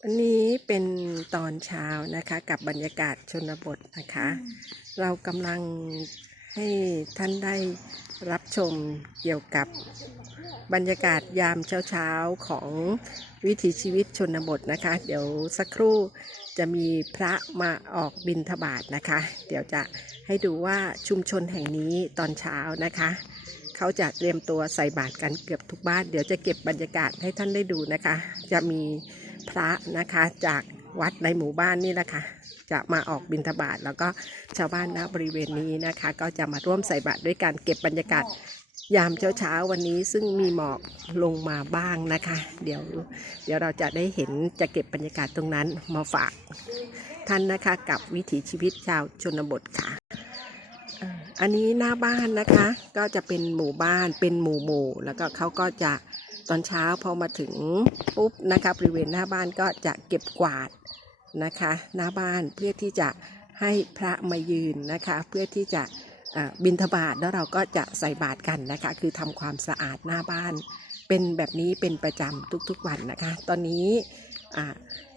วันนี้เป็นตอนเช้านะคะกับบรรยากาศชนบทนะคะ เรากำลังให้ท่านได้รับชมเกี่ยวกับบรรยากาศยามเช้าๆของวิถีชีวิตชนบทนะคะ เดี๋ยวสักครู่จะมีพระมาออกบิณฑบาตนะคะ เดี๋ยวจะให้ดูว่าชุมชนแห่งนี้ตอนเช้านะคะ เขาจะเตรียมตัวใส่บาตรกันเกือบทุกบ้าน เดี๋ยวจะเก็บบรรยากาศให้ท่านได้ดูนะคะ จะมีพระนะคะจากวัดในหมู่บ้านนี่แหละค่ะจะมาออกบิณฑบาตแล้วก็ชาวบ้านณบริเวณนี้นะคะ ก็จะมาร่วมใส่บาตรด้วยการเก็บบรรยากาศยามเช้าๆวันนี้ซึ่งมีหมอกลงมาบ้างนะคะ เดี๋ยวเดี๋ยวเราจะได้เห็นจะเก็บบรรยากาศตรงนั้นมาฝากท่านนะคะกับวิถีชีวิตชาวชนบทค่ะ อันนี้หน้าบ้านนะคะ ก็จะเป็นหมู่บ้านเป็นหมู่หมู่แล้วก็เขาก็จะตอนเช้าพอมาถึงปุ๊บนะคะบริเวณหน้าบ้านก็จะเก็บกวาดนะคะ หน้าบ้านเพื่อที่จะให้พระมายืนนะคะ เพื่อที่จะบิณฑบาตแล้วเราก็จะใส่บาตรกันนะคะ คือทำความสะอาดหน้าบ้าน เป็นแบบนี้เป็นประจำทุกๆวันนะคะ ตอนนี้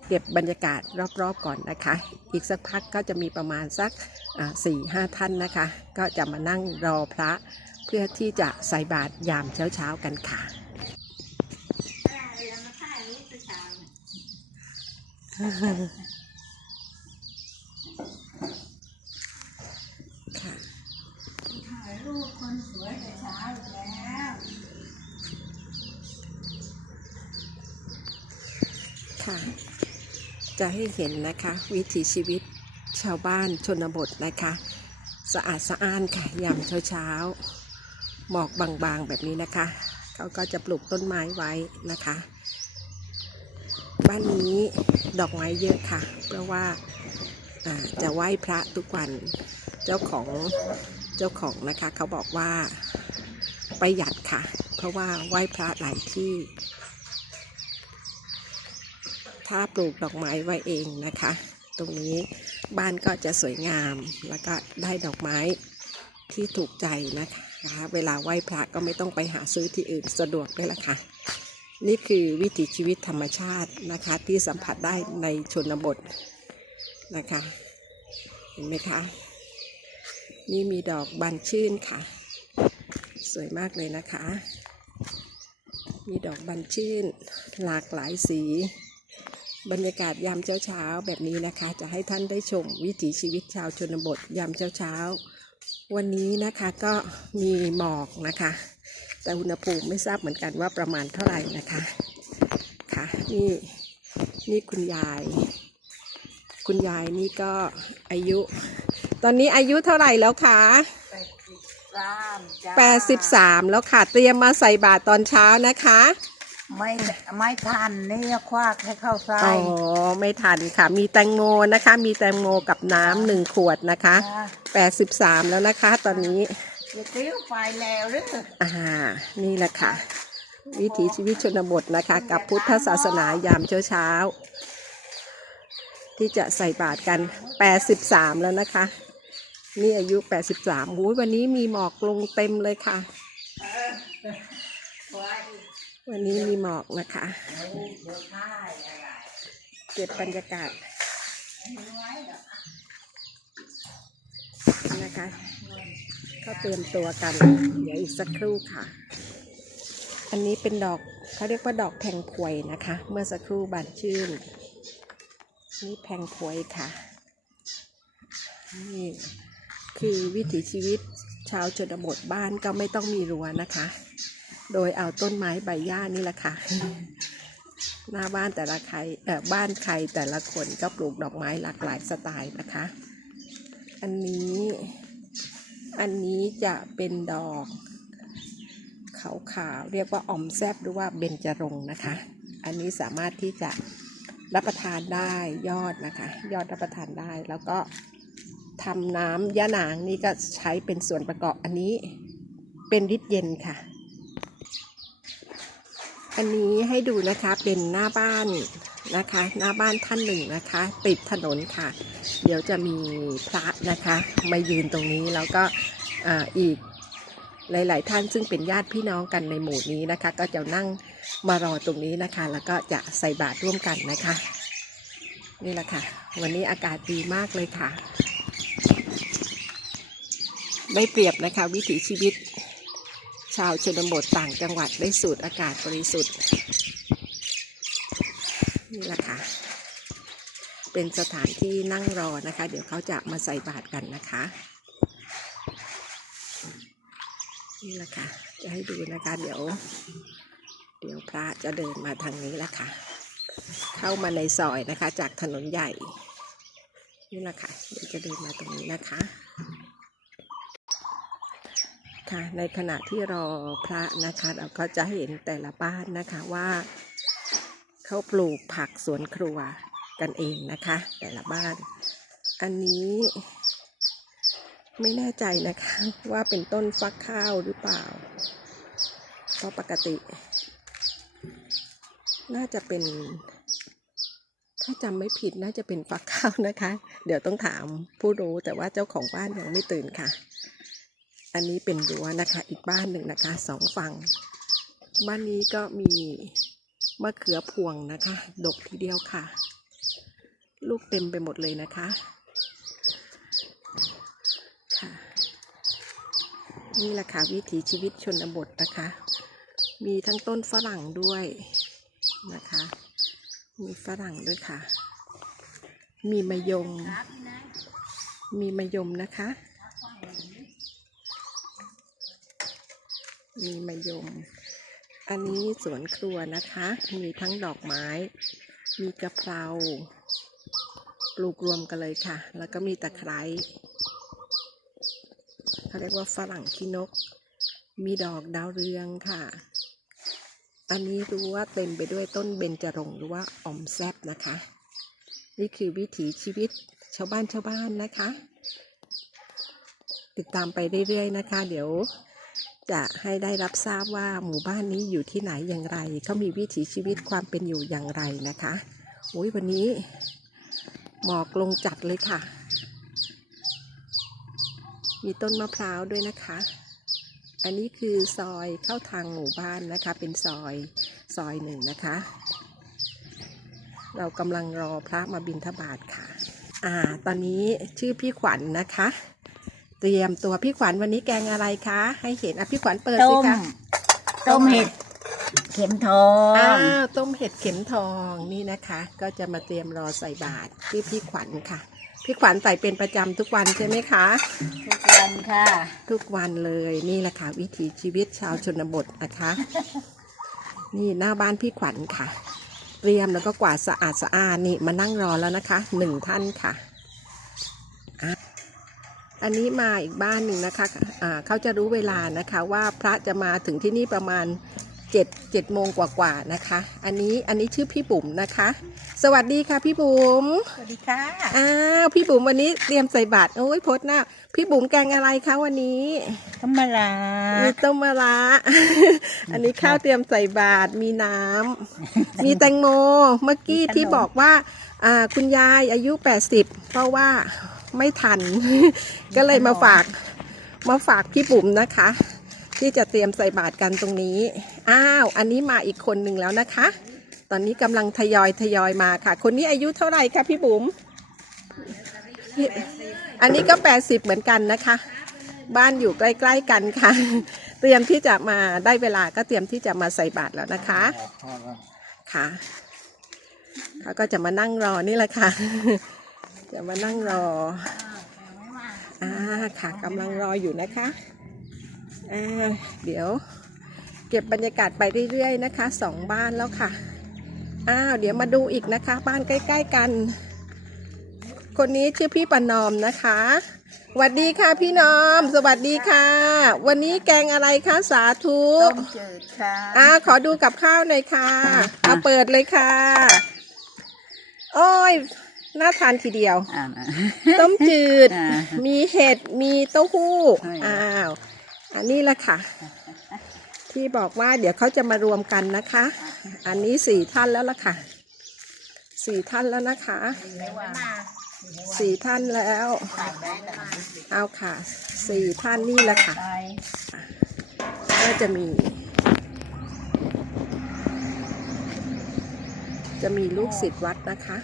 เก็บบรรยากาศรอบๆก่อนนะคะ อีกสักพักก็จะมีประมาณสักสี่ห้าท่านนะคะ ก็จะมานั่งรอพระเพื่อที่จะใส่บาตรยามเช้าๆกันค่ะ อะไรแล้วมาถ่ายรูปไปเช้าเนี่ย ค่ะ ถ่ายรูปคนสวยแต่เช้าอีกแล้ว ค่ะ จะให้เห็นนะคะ วิถีชีวิตชาวบ้านชนบทนะคะ สะอาดสะอ้านค่ะยามเช้าๆหมอกบางๆแบบนี้นะคะ เขาก็จะปลูกต้นไม้ไว้นะคะ บ้านนี้ดอกไม้เยอะค่ะ เพราะว่าอ่าจะไหว้พระทุกวันเจ้าของเจ้าของนะคะ เขาบอกว่าประหยัดค่ะ เพราะว่าไหว้พระหลายที่ ถ้าปลูกดอกไม้ไว้เองนะคะ ตรงนี้บ้านก็จะสวยงามแล้วก็ได้ดอกไม้ที่ถูกใจนะคะ เวลาไหว้พระก็ไม่ต้องไปหาซื้อที่อื่นสะดวกด้วยละค่ะ นี่คือวิถีชีวิตธรรมชาตินะคะที่สัมผัสได้ในชนบทนะคะ เห็นไหมคะ นี่มีดอกบานชื่นค่ะ สวยมากเลยนะคะ มีดอกบานชื่น หลากหลายสี บรรยากาศยามเช้าๆแบบนี้นะคะ จะให้ท่านได้ชมวิถีชีวิตชาวชนบทยามเช้าๆวันนี้นะคะก็มีหมอกนะคะ แต่อุณหภูมิไม่ทราบเหมือนกันว่าประมาณเท่าไหร่นะคะค่ะนี่นี่คุณยาย คุณยายนี่ก็อายุ ตอนนี้อายุเท่าไหร่แล้วคะแปดสิบสามจ้า83แล้วค่ะ เตรียมมาใส่บาตรตอนเช้านะคะ ไม่ไม่ทันนี่คว้าให้เข้าใส่อ๋อไม่ทันค่ะ มีแตงโมนะคะ มีแตงโมกับน้ำหนึ่งขวดนะคะอ่าแปดสิบสามแล้วนะคะ ตอนนี้อย่าติ้วไปแล้วหรืออ่า นี่แหละค่ะ วิถีชีวิตชนบทนะคะ กับพุทธศาสนายามเช้าเช้าๆที่จะใส่บาตรกัน83แล้วนะคะ นี่อายุ83หูยวันนี้มีหมอกลงเต็มเลยค่ะไวันนี้มีหมอกนะคะเดี๋ยวเดี๋ยวท่ายอะไรเก็บบรรยากาศนนี้ไว้เหรอนะคะ ก็เตรียมตัวกัน เดี๋ยวอีกสักครู่ค่ะ อันนี้เป็นดอกเขาเรียกว่าดอกแพงพวยนะคะ เมื่อสักครู่บานชื่น นี่แพงพวยค่ะ นี่คือวิถีชีวิตชาวชนบทบ้านก็ไม่ต้องมีรั้วนะคะ โดยเอาต้นไม้ใบหญ้านี่แหละค่ะ หน้าบ้านแต่ละใครเออบ้านใครแต่ละคนก็ปลูกดอกไม้หลากหลายสไตล์นะคะ อันนี้อันนี้จะเป็นดอกขาวๆเรียกว่าอมแซบหรือว่าเบญจรงค์นะคะ อันนี้สามารถที่จะรับประทานได้ยอดนะคะ ยอดรับประทานได้แล้วก็ทำน้ำยะนางนี่ก็ใช้เป็นส่วนประกอบอันนี้เป็นฤทธิ์เย็นค่ะ อันนี้ให้ดูนะคะเป็นหน้าบ้านนะคะ หน้าบ้านท่านหนึ่งนะคะ ติดถนนค่ะ เดี๋ยวจะมีพระนะคะมายืนตรงนี้แล้วก็ออีกหลาย ๆ ท่านซึ่งเป็นญาติพี่น้องกันในหมู่นี้นะคะ ก็จะนั่งมารอตรงนี้นะคะ แล้วก็จะใส่บาตรร่วมกันนะคะ นี่แหละค่ะ วันนี้อากาศดีมากเลยค่ะ ได้เปรียบนะคะวิถีชีวิต ชาวชนบทต่างจังหวัดได้สูดอากาศบริสุทธิ์ นี่แหละค่ะ เป็นสถานที่นั่งรอนะคะ เดี๋ยวเขาจะมาใส่บาตรกันนะคะ นี่แหละค่ะ จะให้ดูนะคะ เดี๋ยว เดี๋ยวพระจะเดินมาทางนี้แหละค่ะ เข้ามาในซอยนะคะ จากถนนใหญ่ นี่แหละค่ะ เดี๋ยวจะเดินมาตรงนี้นะคะ ค่ะ ในขณะที่รอพระนะคะ เราก็จะเห็นแต่ละบ้านนะคะว่าเขาปลูกผักสวนครัวกันเองนะคะ แต่ละบ้าน อันนี้ไม่แน่ใจนะคะว่าเป็นต้นฟักข้าวหรือเปล่า เพราะปกติ น่าจะเป็น ถ้าจำไม่ผิดน่าจะเป็นฟักข้าวนะคะ เดี๋ยวต้องถามผู้รู้แต่ว่าเจ้าของบ้านยังไม่ตื่นค่ะ อันนี้เป็นรั้วนะคะ อีกบ้านหนึ่งนะคะสองฝั่ง บ้านนี้ก็มีมะเขือพวงนะคะ ดกทีเดียวค่ะ ลูกเต็มไปหมดเลยนะคะค่ะนี่แหละค่ะวิถีชีวิตชนบทนะคะ มีทั้งต้นฝรั่งด้วยนะคะ มีฝรั่งด้วยค่ะ มีมะยมครับพี่นายมีมะยมนะคะ มีมะยม อันนี้สวนครัวนะคะ มีทั้งดอกไม้ มีกะเพราปลูกรวมกันเลยค่ะ แล้วก็มีตะไคร้เขาเรียกว่าฝรั่งขี้นก มีดอกดาวเรืองค่ะ อันนี้รู้ว่าเต็มไปด้วยต้นเบญจรงค์หรือว่าออมแซบนะคะ นี่คือวิถีชีวิตชาวบ้านชาวบ้านนะคะ ติดตามไปเรื่อยๆนะคะ เดี๋ยว จะให้ได้รับทราบว่าหมู่บ้านนี้อยู่ที่ไหนอย่างไรเขามีวิถีชีวิตความเป็นอยู่อย่างไรนะคะโอ้ยวันนี้ หมอกลงจัดเลยค่ะ มีต้นมะพร้าวด้วยนะคะ อันนี้คือซอยเข้าทางหมู่บ้านนะคะ เป็นซอยซอยหนึ่งนะคะ เรากำลังรอพระมาบิณฑบาตค่ะ อ่า ตอนนี้ชื่อพี่ขวัญนะคะ เตรียมตัวพี่ขวัญวันนี้แกงอะไรคะ ให้เห็นอะพี่ขวัญเปิดต้สิม คะต้มเห็ด เข็มทองอ้าวต้มเห็ดเข็มทองนี่นะคะ ก็จะมาเตรียมรอใส่บาตรที่พี่ขวัญค่ะ พี่ขวัญใส่เป็นประจำทุกวันใช่ไหมคะ ทุกวันค่ะ ทุกวันเลยนี่แหละค่ะวิถีชีวิตชาวชนบทนะคะ นี่หน้าบ้านพี่ขวัญค่ะ เตรียมแล้วก็กวาดสะอาดสะอาดนี่มานั่งรอแล้วนะคะหนึ่งท่านค่ะอะ อันนี้มาอีกบ้านหนึ่งนะคะอ่าเขาจะรู้เวลานะคะว่าพระจะมาถึงที่นี่ประมาณเจ็ดเจ็ดโมงกว่าๆนะคะ อันนี้อันนี้ชื่อพี่บุ๋มนะคะ สวัสดีค่ะพี่บุ๋มสวัสดีค่ะอ้าวพี่บุ๋มวันนี้เตรียมใส่บาตรโอ้ยโพสต์หน้าพี่บุ๋มแกงอะไรคะวันนี้ธรรมดามีต้มมะระอันนี้ข้าวเตรียมใส่บาตรมีน้ำมีแตงโมเมื่อกี้ที่บอกว่าอ่าคุณยายอายุ 80 เพราะว่า ไม่ทัน ก็เลยมาฝากมาฝากพี่บุ๋มนะคะ ที่จะเตรียมใส่บาตรกันตรงนี้ อ้าวอันนี้มาอีกคนหนึ่งแล้วนะคะ ตอนนี้กำลังทยอยทยอยมาค่ะ คนนี้อายุเท่าไหร่คะพี่บุ๋มอันนี้ก็80เหมือนกันนะคะ บ้านอยู่ใกล้ ๆกันค่ะ เตรียมที่จะมาได้เวลาก็เตรียมที่จะมาใส่บาตรแล้วนะคะค่ะเขาก็จะมานั่งรอนี่แหละค่ะ จะมานั่งรออ่าค่ะกำลังรออยู่นะคะอ่าเดี๋ยว เก็บบรรยากาศไปเรื่อยๆนะคะสองบ้านแล้วค่ะอ้าวเดี๋ยวมาดูอีกนะคะ บ้านใกล้ ๆ กัน คนนี้ชื่อพี่ประนอมนะคะสวัสดีค่ะพี่นอม สวัสดีค่ะ วันนี้แกงอะไรคะสาธุต้มจืดค่ะอ่าขอดูกับข้าวหน่อยค่ะเอาเปิดเลยค่ะ โอ้ย น่าทานทีเดียว อ่าต้มจืด อ่ามีเห็ด มีเต้าหู้ ใช่ อ้าว อันนี้แหละค่ะ ที่บอกว่าเดี๋ยวเขาจะมารวมกันนะคะ อันนี้สี่ท่านแล้วล่ะค่ะ สี่ท่านแล้วนะคะไม่ว่าสี่ท่านแล้วได้แต่เอาค่ะ สี่ท่านนี่แหละค่ะไปก็จะมี จะมีลูกศิษย์วัดนะคะ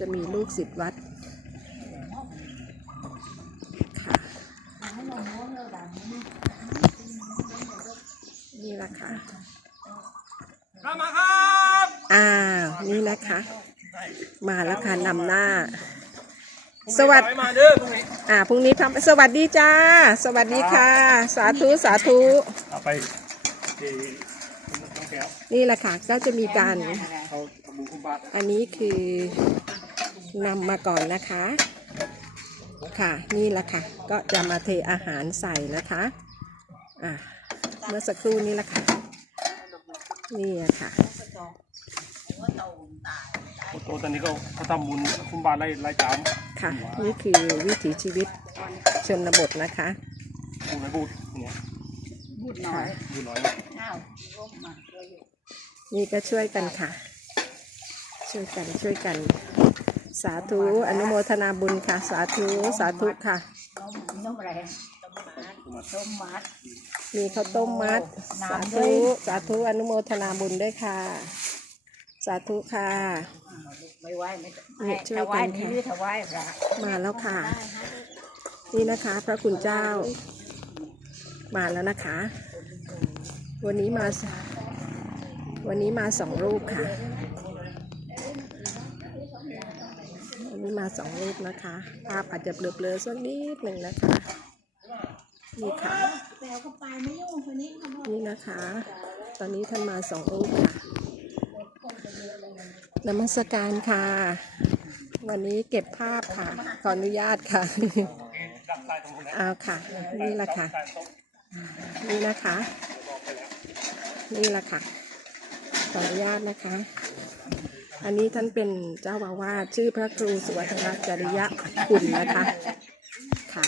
จะมีลูกศิษย์วัดค่ะนี่แหละค่ะเข้ามาครับอ้าวนี่นะคะ มาแล้วค่ะนำหน้า สวัสดีไปมาเด้อพรุ่งนี้อ่าพรุ่งนี้ทำสวัสดีจ้า สวัสดีค่ะ สาธุสาธุเอาไปที่ต้องแก้วนี่แหละค่ะก็จะมีการเขาทำบุญคุณบาทอันนี้คือ นำมาก่อนนะคะ ค่ะนี่แหละค่ะ ก็จะมาเทอาหารใส่นะคะอะเมื่อสักครู่นี้แหละค่ะนี่อะค่ะโตตอนนี้ก็เขาทำบุญคุณบาทไล่ไล่จามค่ะ นี่คือวิถีชีวิตชนบทนะคะบุญไม่พูดเนี่ยพูดน้อยบุญน้อยข้าวร่มมาด้วยนี่ก็ช่วยกันค่ะ ช่วยกันช่วยกัน สาธุ อนุโมทนาบุญค่ะ สาธุ สาธุค่ะ ต้มต้มอะไรต้มมัดต้มมัดมีข้าวต้มมัดน้ำสาด้วธุยสาธุ อนุโมทนาบุญด้วยค่ะ สาธุค่ะ ไม่ไหวไม่เนี่ยช่วยถกัวายนนี้ค่ะหรือถวายพระมาแล้วค่ะ นี่นะคะ พระคุณเจ้า มาแล้วนะคะ วันนี้มา วันนี้มาสองรูปค่ะ วั นี้มาสองรูปนะคะ ภาพอาจจะเบลอๆสักนิดหนึ่งนะคะ นี่ค่ะนี่นะคะ ตอนนี้ท่านมาสองรูปค่ะนมัสการค่ะ วันนี้เก็บภาพค่ะ ขออนุญาตค่ะเอาค่ะ นี่ละค่ะ นี่นะคะ นี่ละค่ะ ขออนุญาตนะคะ อันนี้ท่านเป็นเจ้าอาวาสชื่อพระครูสุวัฒนจริยะคุณนะคะค่ะ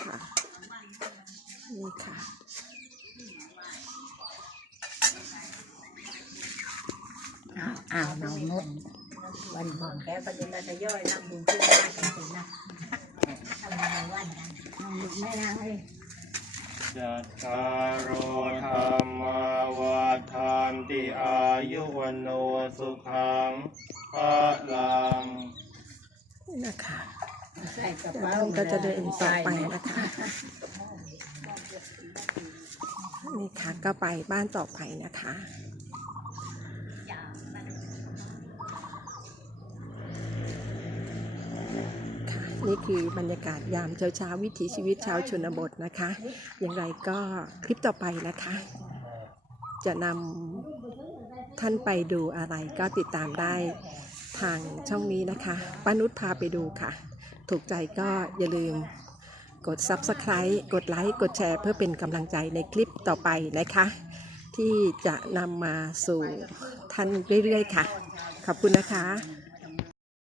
ค่ะนี่ค่ะอ้าวอ้าวน้องนุ่นวันก่อนแกก็จะมาทยอยนำบุญขึ้นมาจริงๆนะ ไม่นางเลยจัตตารโอธรรมวัฏันติอายุวันโนสุขังพลังนะคะใส่กระเดี๋ยวเป๋าท่านก็จะเดินต่อไปนะคะนี่ค่ะก็ไปบ้านต่อไปนะคะ นี่คือบรรยากาศยามเช้าเช้าๆวิถีชีวิตชาวชนบทนะคะ อย่างไรก็คลิปต่อไปนะคะ จะนำท่านไปดูอะไรก็ติดตามได้ทางช่องนี้นะคะป้านุชพาไปดูค่ะ ถูกใจก็อย่าลืมกด Subscribe กดไลค์ กดแชร์เพื่อเป็นกำลังใจในคลิปต่อไปนะคะ ที่จะนำมาสู่ท่านเรื่อยๆค่ะ ขอบคุณนะคะ